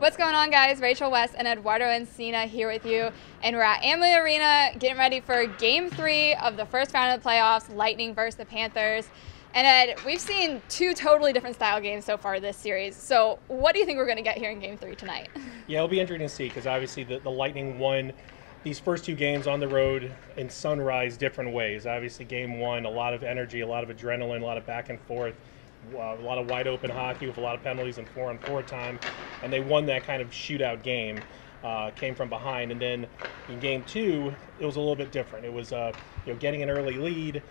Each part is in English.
What's going on, guys? Rachel West and Eduardo Encina here with you, and we're at Amalie Arena getting ready for Game 3 of the first round of the playoffs, Lightning versus the Panthers. And Ed, we've seen two totally different style games so far this series. So what do you think we're going to get here in Game 3 tonight? Yeah, it'll be interesting to see because obviously the Lightning won these first two games on the road in sunrise different ways. Obviously Game 1, a lot of energy, a lot of adrenaline, a lot of back and forth. A lot of wide open hockey with a lot of penalties and 4-on-4 time, and they won that kind of shootout game, came from behind. And then in Game 2, it was a little bit different. It was getting an early lead,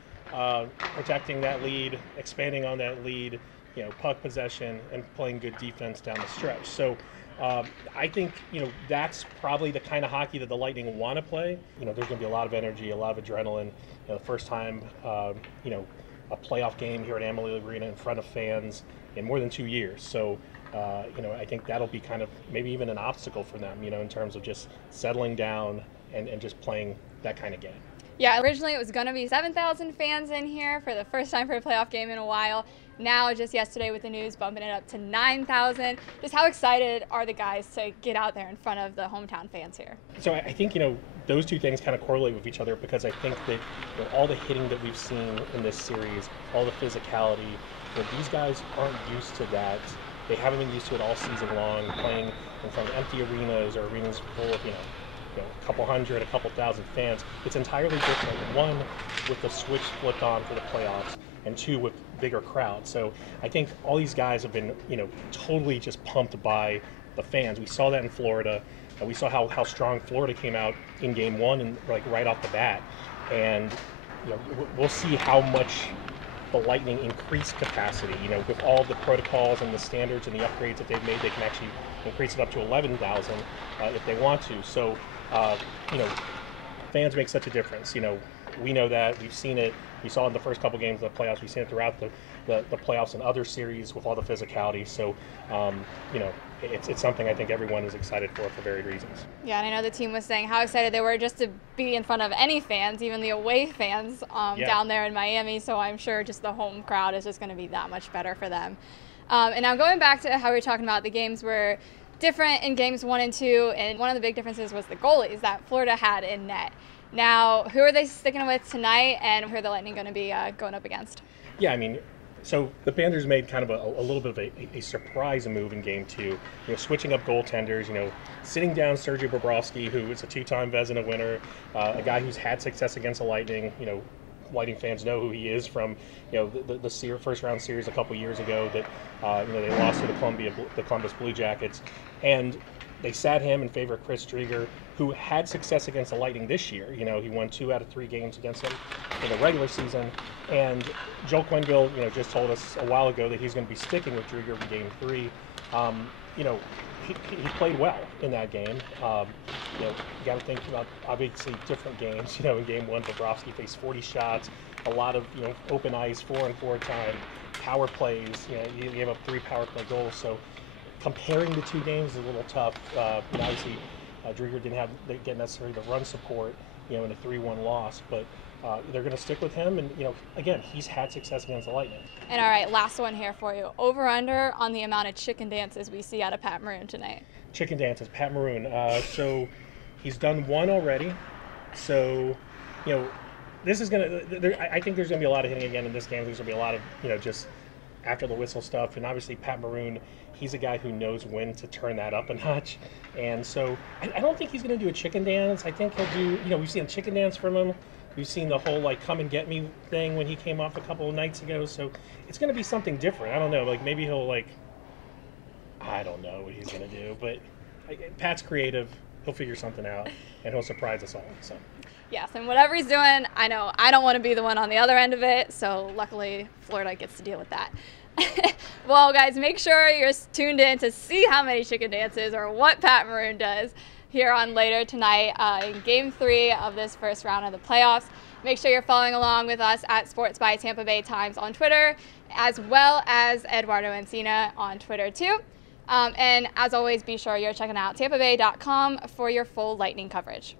protecting that lead, expanding on that lead, puck possession, and playing good defense down the stretch. So I think that's probably the kind of hockey that the Lightning want to play. There's going to be a lot of energy, a lot of adrenaline. The first time a playoff game here at Amalie Arena in front of fans in more than 2 years. So, I think that'll be kind of maybe even an obstacle for them, in terms of just settling down and just playing that kind of game. Yeah, originally it was going to be 7,000 fans in here for the first time for a playoff game in a while. Now, just yesterday with the news, bumping it up to 9,000. Just how excited are the guys to get out there in front of the hometown fans here? So I think, those two things kind of correlate with each other because I think that all the hitting that we've seen in this series, all the physicality, these guys aren't used to that. They haven't been used to it all season long, playing in front of empty arenas or arenas full of, a couple hundred, a couple thousand fans. It's entirely different. One, with the switch flipped on for the playoffs, and two, with bigger crowds. So I think all these guys have been, totally just pumped by the fans. We saw that in Florida. We saw how strong Florida came out in Game 1 and right off the bat. And we'll see how much the Lightning increase capacity. With all the protocols and the standards and the upgrades that they've made, they can actually increase it up to 11,000 if they want to. So, fans make such a difference. We know that. We've seen it. We saw it in the first couple games of the playoffs. We've seen it throughout the playoffs and other series with all the physicality. So, it's something I think everyone is excited for varied reasons. Yeah, and I know the team was saying how excited they were just to be in front of any fans, even the away fans down there in Miami. So I'm sure just the home crowd is just going to be that much better for them. And now going back to how we were talking about the games were different in Games 1 and 2, and one of the big differences was the goalies that Florida had in net. Now, who are they sticking with tonight, and who are the Lightning going to be going up against? Yeah, so the Panthers made kind of a little bit of a surprise move in Game 2, switching up goaltenders, sitting down Sergei Bobrovsky, who is a two-time Vezina winner, a guy who's had success against the Lightning. Lightning fans know who he is from, the first-round series a couple years ago that, they lost to the Columbus Blue Jackets, and they sat him in favor of Chris Driedger, who had success against the Lightning this year. He won 2 out of 3 games against them in the regular season. And Joel Quenneville, just told us a while ago that he's going to be sticking with Driedger in Game 3. He played well in that game. You got to think about obviously different games. In Game 1, Bobrovsky faced 40 shots, a lot of open ice, 4-on-4 time, power plays. He gave up 3 power play goals. So comparing the two games is a little tough. Obviously, Driedger didn't get necessarily the run support, in a 3-1 loss, but they're going to stick with him. And, again, he's had success against the Lightning. And all right, last one here for you. Over/under on the amount of chicken dances we see out of Pat Maroon tonight. Chicken dances, Pat Maroon. So he's done 1 already. So, this is going to, I think there's going to be a lot of hitting again in this game. There's going to be a lot of, just after the whistle stuff. And obviously Pat Maroon, he's a guy who knows when to turn that up a notch. And so I don't think he's going to do a chicken dance. I think he'll do, we've seen a chicken dance from him. We've seen the whole, come and get me thing when he came off a couple of nights ago. So it's going to be something different. I don't know. Maybe he'll, I don't know what he's going to do. But Pat's creative. He'll figure something out, and he'll surprise us all. So. Yes, and whatever he's doing, I know I don't want to be the one on the other end of it. So luckily, Florida gets to deal with that. Well, guys, make sure you're tuned in to see how many chicken dances or what Pat Maroon does here on later tonight in Game 3 of this first round of the playoffs. Make sure you're following along with us at Sports by Tampa Bay Times on Twitter, as well as Eduardo Encina on Twitter too. And as always, be sure you're checking out tampabay.com for your full Lightning coverage.